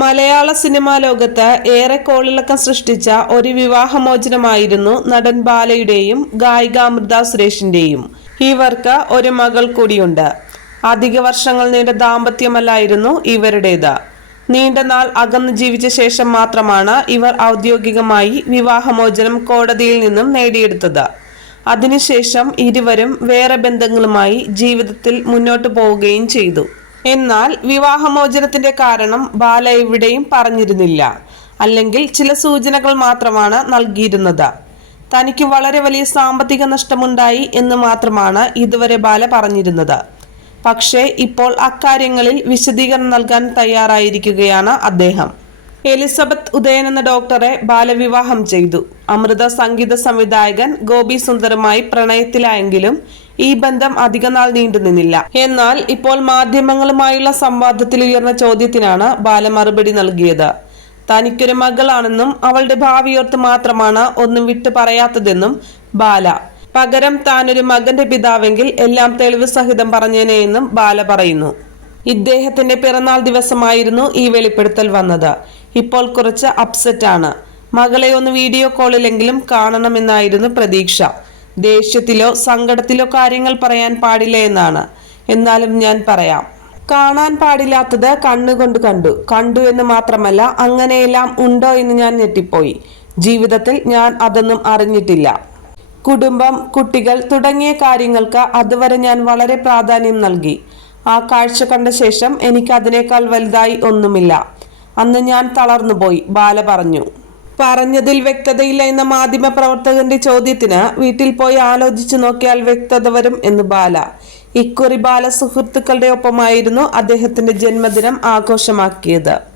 മലയാള cinema ലോകത്ത് ഏറെ കോളിളക്കം സൃഷ്ടിച്ച ഒരു വിവാഹമോചനമായിരുന്നു നടൻ ബാലയുടെയും ഗായിക അമൃത സുരേഷിന്റെയും. ഇവർക്ക് ഒരു മകൾ കൂടിയുണ്ട്. അധിക വർഷങ്ങൾ നീണ്ട ദാമ്പത്യമല്ലായിരുന്നു ഇവരുടേത്. നീണ്ട നാൾ അകന്നു ജീവിച്ച ശേഷം മാത്രമാണ് ഇവർ ഔദ്യോഗികമായി വിവാഹമോചനം കോടതിയിൽ നിന്നും നേടിയെടുത്തത്. അതിനുശേഷം ഇരുവരും വേറെ ബന്ധങ്ങളുമായി ജീവിതത്തിൽ മുന്നോട്ടു പോവുകയും ചെയ്തു. എന്നാൽ വിവാഹമോചനത്തിന്റെ കാരണം ബാല എവിടെയും പറഞ്ഞിരുന്നില്ല. അല്ലെങ്കിൽ ചില സൂചനകൾ മാത്രമാണ് നൽകിയിരുന്നത്. തനിക്ക് വളരെ വലിയ സാമ്പത്തിക നഷ്ടമുണ്ടായി എന്ന് മാത്രമാണ് ഇതുവരെ ബാല പറഞ്ഞിരുന്നത്. പക്ഷേ ഇപ്പോൾ അക്കാര്യങ്ങളിൽ വിശദീകരണം നൽകാൻ തയ്യാറായിരിക്കുകയാണ് അദ്ദേഹം. എലിസബത്ത് ഉദയൻ എന്ന ഡോക്ടറെ ബാലവിവാഹം ചെയ്തു. അമൃത സംഗീത സംവിധായകൻ ഗോപി സുന്ദറുമായി പ്രണയത്തിലായെങ്കിലും ഈ ബന്ധം അധികനാൾ നീണ്ടുനിന്നില്ല എന്നാൽ ഇപ്പോൾ മാധ്യമങ്ങളുമായുള്ള സംവാദത്തിൽ ഉയർന്ന ചോദ്യത്തിനാണ് ബാല മറുപടി നൽകിയത്. തനിക്കൊരു മകളാണെന്നും അവളുടെ ഭാവിയോർത്ത് മാത്രമാണ് ഒന്നും വിട്ടു പറയാത്തതെന്നും ബാല. പകരം താനൊരു മകന്റെ പിതാവെങ്കിൽ എല്ലാം തെളിവ് സഹിതം പറഞ്ഞേനെ എന്നും ബാല പറയുന്നു. ഇദ്ദേഹത്തിന്റെ പിറന്നാൾ ദിവസമായിരുന്നു ഈ വെളിപ്പെടുത്തൽ വന്നത്. ഇപ്പോൾ കുറച്ച് അപ്സെറ്റ് ആണ് മകളെ ഒന്ന് വീഡിയോ കോളിലെങ്കിലും കാണണമെന്നായിരുന്നു പ്രതീക്ഷ. ദേഷ്യത്തിലോ സങ്കടത്തിലോ കാര്യങ്ങൾ പറയാൻ പാടില്ല എന്നാണ്. എന്നാലും ഞാൻ പറയാം. കാണാൻ പാടില്ലാത്തത് കണ്ണുകൊണ്ട് കണ്ടു. കണ്ടു എന്ന് മാത്രമല്ല അങ്ങനെയെല്ലാം ഉണ്ടോ എന്ന് ഞാൻ ഞെട്ടിപ്പോയി. ജീവിതത്തിൽ ഞാൻ അതൊന്നും അറിഞ്ഞിട്ടില്ല. കുടുംബം കുട്ടികൾ തുടങ്ങിയ കാര്യങ്ങൾക്ക് അതുവരെ ഞാൻ വളരെ പ്രാധാന്യം നൽകി. ആ കാഴ്ച കണ്ട ശേഷം എനിക്ക് അതിനേക്കാൾ വലുതായി ഒന്നുമില്ല. അന്ന് ഞാൻ തളർന്നുപോയി ബാല പറഞ്ഞു. പറഞ്ഞതിൽ വ്യക്തതയില്ല എന്ന മാധ്യമ പ്രവർത്തകന്റെ ചോദ്യത്തിന് വീട്ടിൽ പോയി ആലോചിച്ചു നോക്കിയാൽ വ്യക്തത വരും എന്ന് ബാല. ഇക്കുറി ബാല സുഹൃത്തുക്കളുടെ ഒപ്പമായിരുന്നു അദ്ദേഹത്തിന്റെ ജന്മദിനം ആഘോഷമാക്കിയത്.